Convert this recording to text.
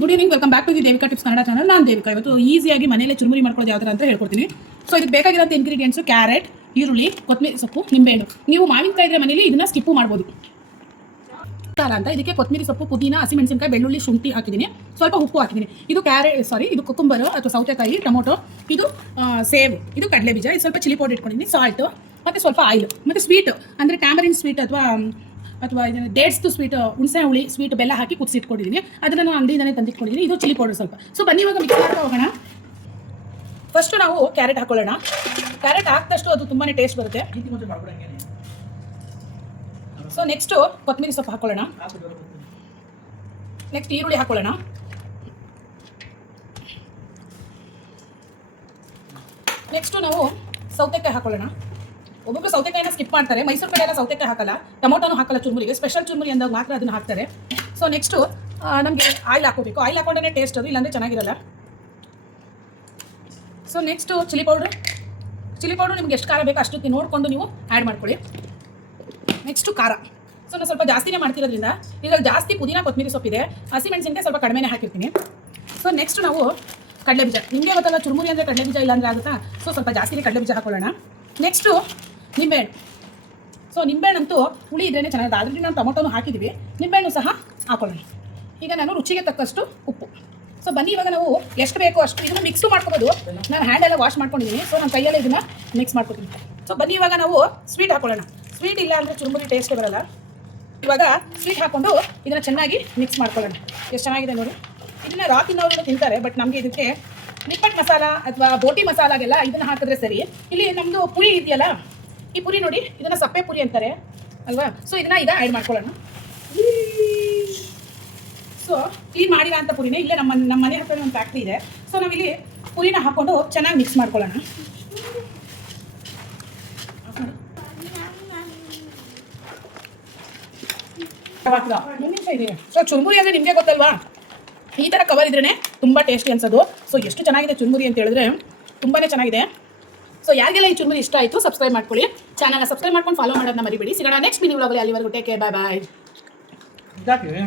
Good evening, welcome back to the Devika tips Kannada channel. ನಾನು ದೇವಿಕಾ. ಇವತ್ತು ಈಸಿಯಾಗಿ ಮನೆಯಲ್ಲೇ ಚುರುಮುರಿ ಮಾಡ್ಕೊಳ್ಳೋದು ಯಾವ ಥರ ಅಂತ ಹೇಳ್ಕೊಡ್ತೀನಿ. ಸೊ ಇದಕ್ಕೆ ಬೇಕಾಗಿರೋಂಥ ಇಂಗ್ರೀಡಿಯೆಂಟ್ಸು ಕ್ಯಾರೆಟ್, ಈರುಳ್ಳಿ, ಕೊತ್ತಂಬರಿ ಸೊಪ್ಪು, ನಿಂಬೆಹಣ್ಣು. ನೀವು ಮಾವಿನಕಾಯಿ ಇದ್ರೆ ಮನೇಲಿ ಇದನ್ನ ಸ್ಕಿಪ್ಪು ಮಾಡ್ಬೋದು. ಅಂತ ಇದಕ್ಕೆ ಕೊತ್ತಂಬರಿ ಸೊಪ್ಪು, ಪುದೀನ, ಹಸಿಮೆಣಸಿನಕಾಯಿ, ಬೆಳ್ಳುಳ್ಳಿ, ಶುಂಠಿ ಹಾಕಿದ್ದೀನಿ. ಸ್ವಲ್ಪ ಉಪ್ಪು ಹಾಕಿದ್ದೀನಿ. ಇದು ಇದು ಕುಕುಂಬರ್ ಅಥವಾ ಸೌತೆಕಾಯಿ, ಟೊಮೊಟೊ, ಇದು ಸೇವು, ಇದು ಕಡಲೆ ಬೀಜ, ಇದು ಸ್ವಲ್ಪ ಚಿಲ್ಲಿ ಪೌಡರ್ ಇಟ್ಕೊಂಡಿದ್ದೀನಿ, ಸಾಲ್ಟು ಮತ್ತು ಸ್ವಲ್ಪ ಆಯಿಲ್ ಮತ್ತು ಸ್ವೀಟ್ ಅಂದರೆ ಟ್ಯಾಮರಿನ್ ಸ್ವೀಟ್ ಅಥವಾ ಇದನ್ನು ಡೇಟ್ಸ್ದು ಸ್ವೀಟ್, ಹುಣಸೆ ಹುಳಿ ಸ್ವೀಟ್ ಬೆಲ್ಲ ಹಾಕಿ ಕುದಿಸಿಟ್ಕೊಂಡಿದ್ದೀನಿ. ಅದನ್ನು ನಾನು ಅಂಗಡಿಯಿಂದಲೇ ತಂದಿಟ್ಕೊಂಡಿದ್ದೀನಿ. ಇದು ಚಿಲ್ಲಿ ಪೌಡರ್ ಸ್ವಲ್ಪ. ಸೊ ಬನ್ನಿ ಇವಾಗ ಮಿಕ್ಸ್ ಮಾಡ್ತಾ ಹೋಗೋಣ. ಫಸ್ಟು ನಾವು ಕ್ಯಾರೆಟ್ ಹಾಕೊಳ್ಳೋಣ. ಕ್ಯಾರೆಟ್ ಹಾಕಿದಷ್ಟು ಅದು ತುಂಬಾ ಟೇಸ್ಟ್ ಬರುತ್ತೆ. ಸೊ ನೆಕ್ಸ್ಟು ಕೊತ್ತಂಬರಿ ಸೊಪ್ಪು ಹಾಕೊಳ್ಳೋಣ. ನೆಕ್ಸ್ಟ್ ಈರುಳ್ಳಿ ಹಾಕೊಳ್ಳೋಣ. ನೆಕ್ಸ್ಟು ನಾವು ಸೌತೆಕಾಯಿ ಹಾಕೊಳ್ಳೋಣ. ಒಬ್ಬೊಬ್ಬರು ಸೌತೆಕಾಯಿನ ಸ್ಕಿಪ್ ಮಾಡ್ತಾರೆ. ಮೈಸೂರು ಕಡೆ ಎಲ್ಲ ಸೌತೆಕಾಯಿ ಹಾಕಲ್ಲ, ಟೊಮೊಟೊನೂ ಹಾಕಲ್ಲ ಚುರುಮುರಿಗೆ. ಸ್ಪೆಷಲ್ ಚುರುಮುರಿ ಅಂದಾಗ ಮಾತ್ರ ಅದನ್ನು ಹಾಕ್ತಾರೆ. ಸೊ ನೆಕ್ಸ್ಟು ನಮಗೆ ಆಯಿಲ್ ಹಾಕೋಬೇಕು. ಆಯಿಲ್ ಹಾಕೊಂಡೇ ಟೇಸ್ಟ್ ಅದು, ಇಲ್ಲಾಂದರೆ ಚೆನ್ನಾಗಿರಲ್ಲ. ಸೊ ನೆಕ್ಸ್ಟು ಚಿಲ್ಲಿ ಪೌಡ್ರು ನಿಮ್ಗೆ ಎಷ್ಟು ಖಾರ ಬೇಕೋ ಅಷ್ಟಕ್ಕೆ ನೋಡಿಕೊಂಡು ನೀವು ಆ್ಯಡ್ ಮಾಡ್ಕೊಳ್ಳಿ. ನೆಕ್ಸ್ಟು ಖಾರ. ಸೊ ನಾನು ಸ್ವಲ್ಪ ಜಾಸ್ತಿನೇ ಮಾಡ್ತಿರೋದ್ರಿಂದ ಇದರಲ್ಲಿ ಜಾಸ್ತಿ ಪುದೀನ, ಕೊತ್ತಂಬರಿ ಸೊಪ್ಪಿದೆ. ಹಸಿಮೆಣಸಿನಕಾಯಿ ಸ್ವಲ್ಪ ಕಡಿಮೆನೇ ಹಾಕಿರ್ತೀನಿ. ಸೊ ನೆಕ್ಸ್ಟ್ ನಾವು ಕಡಲೆ ಬೀಜ. ನಿಮಗೆ ಗೊತ್ತಲ್ಲ ಚುರುಮುರಿ ಅಂದರೆ ಕಡಲೆ ಬೀಜ ಇಲ್ಲಾಂದರೆ ಆಗುತ್ತಾ. ಸೊ ಸ್ವಲ್ಪ ಜಾಸ್ತಿನೇ ಕಡಲೆ ಬೀಜ ಹಾಕೊಳ್ಳೋಣ. ನೆಕ್ಸ್ಟು ನಿಂಬೆಹಣ್ಣು. ಸೊ ನಿಂಬೆಹಣ್ಣಂತೂ ಹುಳಿ ಇದ್ರೇ ಚೆನ್ನಾಗಿದೆ. ಆಲ್ರೆಡಿ ನಾವು ಟೊಮೊಟೊನು ಹಾಕಿದ್ದೀವಿ, ನಿಂಬೆಹಣ್ಣು ಸಹ ಹಾಕೊಳ್ಳೋಣ. ಈಗ ನಾನು ರುಚಿಗೆ ತಕ್ಕಷ್ಟು ಉಪ್ಪು. ಸೊ ಬನ್ನಿ ಇವಾಗ ನಾವು ಎಷ್ಟು ಬೇಕೋ ಅಷ್ಟು ಇದನ್ನು ಮಿಕ್ಸು ಮಾಡ್ಕೋಬೋದು. ನಾನು ಹ್ಯಾಂಡೆಲ್ಲ ವಾಶ್ ಮಾಡ್ಕೊಂಡಿದ್ದೀನಿ. ಸೊ ನಾನು ಕೈಯಲ್ಲೇ ಇದನ್ನು ಮಿಕ್ಸ್ ಮಾಡ್ಕೊತೀನಿ. ಸೊ ಬನ್ನಿ ಇವಾಗ ನಾವು ಸ್ವೀಟ್ ಹಾಕೊಳ್ಳೋಣ. ಸ್ವೀಟ್ ಇಲ್ಲ ಅಂದರೆ ಚುರುಮುರಿ ಟೇಸ್ಟೇ ಬರೋಲ್ಲ. ಇವಾಗ ಸ್ವೀಟ್ ಹಾಕ್ಕೊಂಡು ಇದನ್ನು ಚೆನ್ನಾಗಿ ಮಿಕ್ಸ್ ಮಾಡ್ಕೊಳ್ಳೋಣ. ಎಷ್ಟು ಚೆನ್ನಾಗಿದೆ ನೋಡಿ. ಇದನ್ನು ರಾ ತಿನ್ನೋರು ತಿಂತಾರೆ, ಬಟ್ ನಮಗೆ ಇದಕ್ಕೆ ನಿಪ್ಪಟ್ಟು ಮಸಾಲ ಅಥವಾ ಬೋಟಿ ಮಸಾಲಾಗೆಲ್ಲ ಇದನ್ನು ಹಾಕಿದ್ರೆ ಸರಿ. ಇಲ್ಲಿ ನಮ್ಮದು ಪುರಿ ಇದೆಯಲ್ಲ, ಈ ಪುರಿ ನೋಡಿ, ಇದನ್ನು ಸಪ್ಪೆ ಪುರಿ ಅಂತಾರೆ ಅಲ್ವಾ. ಸೊ ಇದನ್ನು ಈಗ ಆ್ಯಡ್ ಮಾಡ್ಕೊಳ್ಳೋಣ. ಸೊ ಕ್ಲೀನ್ ಮಾಡಿರೋ ಅಂಥ ಪುರಿನೇ ಇಲ್ಲೇ ನಮ್ಮ ಮನೆ ಹತ್ರ ಒಂದು ಫ್ಯಾಕ್ಟ್ರಿ ಇದೆ. ಸೊ ನಾವಿಲ್ಲಿ ಪುರಿನ ಹಾಕ್ಕೊಂಡು ಚೆನ್ನಾಗಿ ಮಿಕ್ಸ್ ಮಾಡ್ಕೊಳ್ಳೋಣ. ಸೊ ಚುರುಮುರಿ ಅಂದರೆ ನಿಮಗೆ ಗೊತ್ತಲ್ವಾ, ಈ ಥರ ಕವರ್ ಇದ್ರೇ ತುಂಬ ಟೇಸ್ಟಿ ಅನ್ಸೋದು. ಸೊ ಎಷ್ಟು ಚೆನ್ನಾಗಿದೆ ಚುರುಮುರಿ ಅಂತ ಹೇಳಿದ್ರೆ ತುಂಬಾ ಚೆನ್ನಾಗಿದೆ. ಸೊ ಯಾರಿಗೆಲ್ಲ ಈ ಚುರುಮುರಿ ಇಷ್ಟ ಆಯಿತು ಸಬ್ಸ್ಕ್ರೈಬ್ ಮಾಡ್ಕೊಳ್ಳಿ. ಚಾನಲ್ನ ಸಬ್ಸ್ಕ್ರೈಬ್ ಮಾಡ್ಕೊಂಡು ಫಾಲೋ ಮಾಡೋದನ್ನ ಮರಿಬೇಡಿ. ಸಿಗೋಣ ನೆಕ್ಸ್ಟ್ ಮಿನಿ ವ್ಲಾಗಲ್ಲಿ. ಅಲ್ಲಿವರೆಗೂ ಟೇಕ್ ಕೇರ್, ಬಾಯ್ ಬಾಯ್.